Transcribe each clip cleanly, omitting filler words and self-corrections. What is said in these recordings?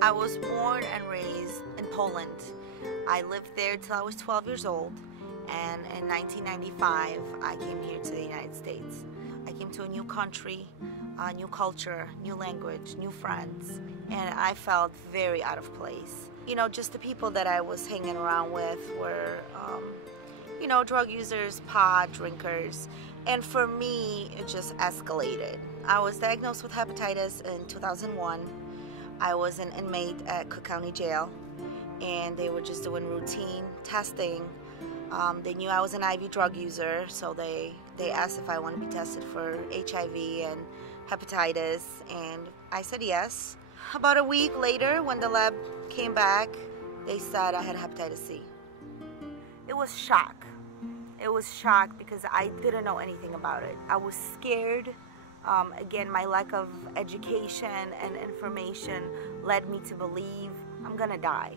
I was born and raised in Poland. I lived there till I was 12 years old, and in 1995 I came here to the United States. I came to a new country, a new culture, new language, new friends, and I felt very out of place. You know, just the people that I was hanging around with were, drug users, pot drinkers, and for me, it just escalated. I was diagnosed with hepatitis in 2001. I was an inmate at Cook County Jail, and they were just doing routine testing. They knew I was an IV drug user, so they asked if I wanted to be tested for HIV and hepatitis, and I said yes. About a week later, when the lab came back, they said I had hepatitis C. It was shock. It was shock because I didn't know anything about it. I was scared. Again, my lack of education and information led me to believe I'm gonna die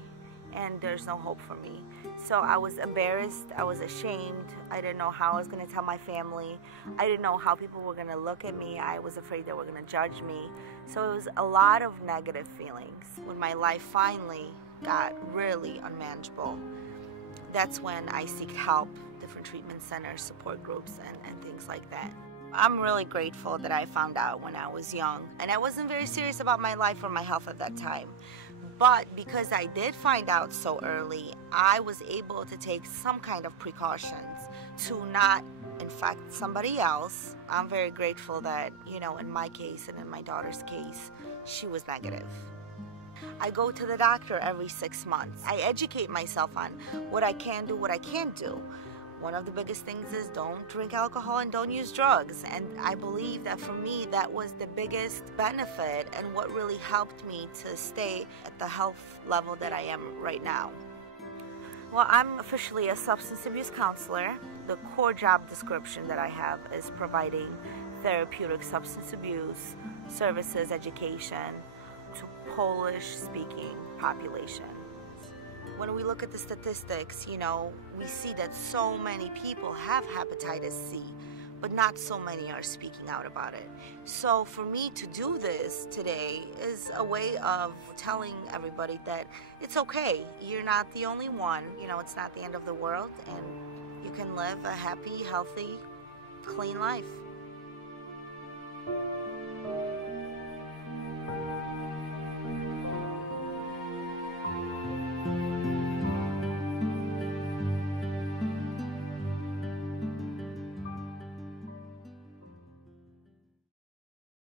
and there's no hope for me. So I was embarrassed, I was ashamed, I didn't know how I was gonna tell my family, I didn't know how people were gonna look at me, I was afraid they were gonna judge me. So it was a lot of negative feelings. When my life finally got really unmanageable, that's when I sought help, different treatment centers, support groups, and things like that. I'm really grateful that I found out when I was young, and I wasn't very serious about my life or my health at that time. But because I did find out so early, I was able to take some kind of precautions to not infect somebody else. I'm very grateful that, in my case and in my daughter's case, she was negative. I go to the doctor every 6 months. I educate myself on what I can do, what I can't do. One of the biggest things is don't drink alcohol and don't use drugs. And I believe that for me, that was the biggest benefit and what really helped me to stay at the health level that I am right now. Well, I'm officially a substance abuse counselor. The core job description that I have is providing therapeutic substance abuse services, education to Polish-speaking population. When we look at the statistics, we see that so many people have hepatitis C, but not so many are speaking out about it. So for me to do this today is a way of telling everybody that it's okay. You're not the only one. It's not the end of the world, and you can live a happy, healthy, clean life.